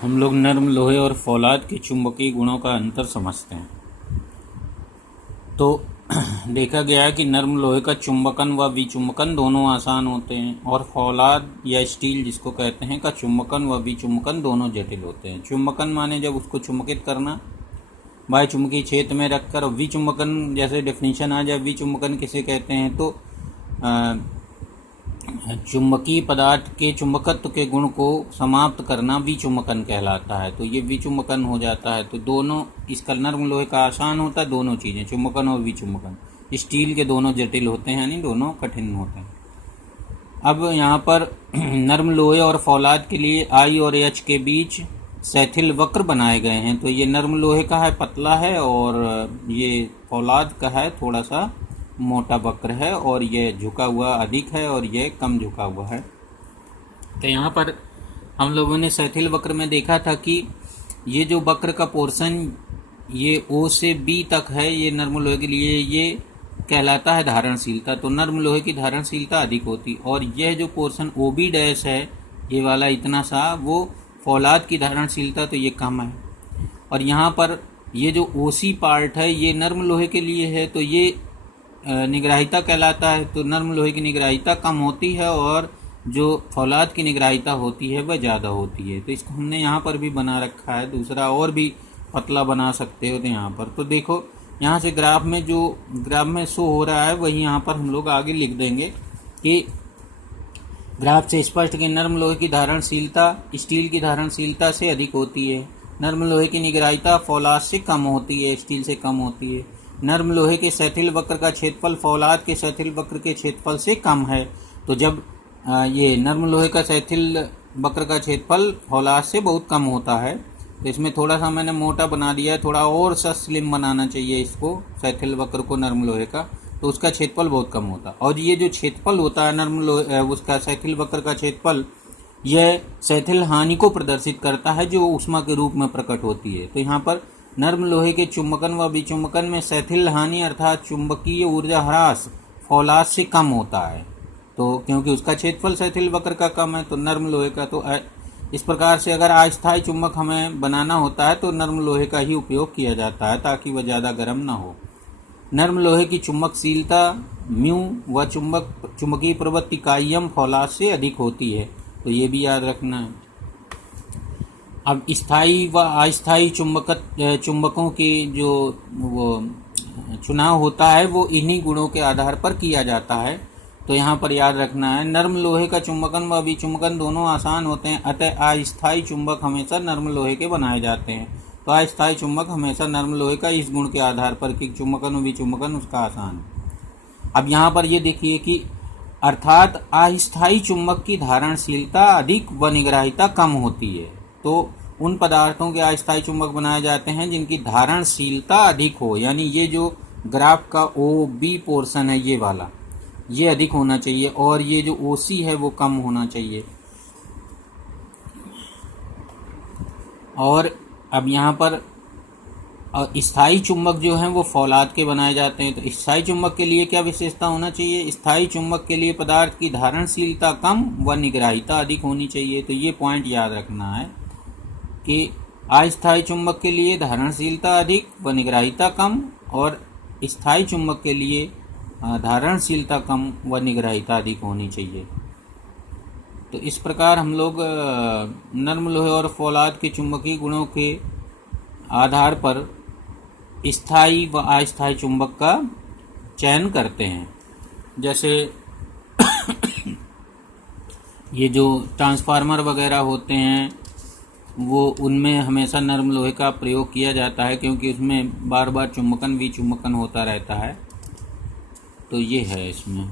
हम लोग नर्म लोहे और फौलाद के चुंबकीय गुणों का अंतर समझते हैं। तो देखा गया है कि नर्म लोहे का चुंबकन व विचुंबकन दोनों आसान होते हैं और फौलाद या स्टील जिसको कहते हैं का चुंबकन व विचुंबकन दोनों जटिल होते हैं। चुंबकन माने जब उसको चुंबकित करना बाह्य चुंबकीय क्षेत्र में रखकर, और विचुंबकन जैसे डेफिनेशन आ जाए विचुंबकन किसे कहते हैं तो चुंबकीय पदार्थ के चुंबकत्व के गुण को समाप्त करना विचुंबकन कहलाता है। तो ये विचुंबकन हो जाता है। तो दोनों, इसका नर्म लोहे का आसान होता है, दोनों चीज़ें चुंबकन और विचुंबकन। स्टील के दोनों जटिल होते हैं, यानी दोनों कठिन होते हैं। अब यहाँ पर नर्म लोहे और फौलाद के लिए आई और एच के बीच सैथिल वक्र बनाए गए हैं। तो ये नर्म लोहे का है, पतला है, और ये फौलाद का है, थोड़ा सा मोटा वक्र है, और यह झुका हुआ अधिक है और यह कम झुका हुआ है। तो यहाँ पर हम लोगों ने सैथिल वक्र में देखा था कि ये जो वक्र का पोर्शन ये O से B तक है, ये नर्म लोहे के लिए ये कहलाता है धारणशीलता। तो नर्म लोहे की धारणशीलता अधिक होती, और यह जो पोर्शन OB डैश है, ये वाला इतना सा, वो फौलाद की धारणशीलता तो ये कम है। और यहाँ पर ये जो OC पार्ट है ये नर्म लोहे के लिए है, तो ये निग्राहिता कहलाता है। तो नर्म लोहे की निग्राहिता कम होती है और जो फौलाद की निग्राहिता होती है वह ज़्यादा होती है। तो इसको हमने यहाँ पर भी बना रखा है, दूसरा और भी पतला बना सकते हो तो यहाँ पर। तो देखो यहाँ से ग्राफ में जो ग्राफ में शो हो रहा है वही यहाँ पर हम लोग आगे लिख देंगे कि ग्राफ से स्पष्ट कि नर्म लोहे की धारणशीलता स्टील की धारणशीलता से अधिक होती है। नर्म लोहे की निग्राहिता फौलाद से कम होती है, स्टील से कम होती है। नर्म लोहे के सैथिल वक्र का क्षेत्रफल फौलाद के सैथिल वक्र के क्षेत्रफल से कम है। तो जब ये नर्म लोहे का सैथिल वक्र का क्षेत्रफल फौलाद से बहुत कम होता है, तो इसमें थोड़ा सा मैंने मोटा बना दिया है, थोड़ा और सा स्लिम बनाना चाहिए इसको, सैथिल वक्र को नर्म लोहे का, तो उसका क्षेत्रफल बहुत कम होता है। और ये जो क्षेत्रफल होता है नर्म लोहे उसका सैथिल वक्र का क्षेत्रफल, यह सैथिल हानि को प्रदर्शित करता है जो ऊष्मा के रूप में प्रकट होती है। तो यहाँ पर नर्म लोहे के चुंबकन व विचुंबकन में सैथिल हानि अर्थात चुंबकीय ऊर्जा ह्रास फौलाद से कम होता है। तो क्योंकि उसका क्षेत्रफल सैथिल वक्र का कम है, तो नर्म लोहे का तो इस प्रकार से अगर अस्थायी चुंबक हमें बनाना होता है तो नर्म लोहे का ही उपयोग किया जाता है ताकि वह ज़्यादा गर्म ना हो। नर्म लोहे की चुंबकशीलता म्यू व चुंबकीय प्रवृत्ति कायम फौलाद से अधिक होती है। तो ये भी याद रखना है। अब स्थायी व अस्थायी चुंबकों की जो वो चुनाव होता है वो इन्हीं गुणों के आधार पर किया जाता है। तो यहाँ पर याद रखना है, नर्म लोहे का चुंबकन व विचुंबकन दोनों आसान होते हैं, अतः अस्थायी चुंबक हमेशा नर्म लोहे के बनाए जाते हैं। तो अस्थायी चुंबक हमेशा नर्म लोहे का इस गुण के आधार पर कि चुंबकन व विचुंबकन उसका आसान है। अब यहाँ पर ये देखिए कि अर्थात अस्थायी चुंबक की धारणशीलता अधिक व निग्राहिता कम होती है। तो उन पदार्थों के अस्थायी चुंबक बनाए जाते हैं जिनकी धारणशीलता अधिक हो, यानी ये जो ग्राफ का OB पोर्शन है ये वाला, ये अधिक होना चाहिए, और ये जो OC है वो कम होना चाहिए। और अब यहाँ पर स्थायी चुंबक जो हैं वो फौलाद के बनाए जाते हैं। तो स्थायी चुंबक के लिए क्या विशेषता होना चाहिए? स्थायी चुंबक के लिए पदार्थ की धारणशीलता कम व निग्राहिता अधिक होनी चाहिए। तो ये पॉइंट याद रखना है कि अस्थायी चुंबक के लिए धारणशीलता अधिक व निग्राहिता कम, और स्थायी चुंबक के लिए धारणशीलता कम व निग्राहिता अधिक होनी चाहिए। तो इस प्रकार हम लोग नर्म लोहे और फौलाद के चुंबकीय गुणों के आधार पर स्थायी व अस्थायी चुंबक का चयन करते हैं। जैसे ये जो ट्रांसफार्मर वगैरह होते हैं वो उनमें हमेशा नर्म लोहे का प्रयोग किया जाता है क्योंकि उसमें बार बार चुंबकन विचुंबकन होता रहता है। तो ये है इसमें।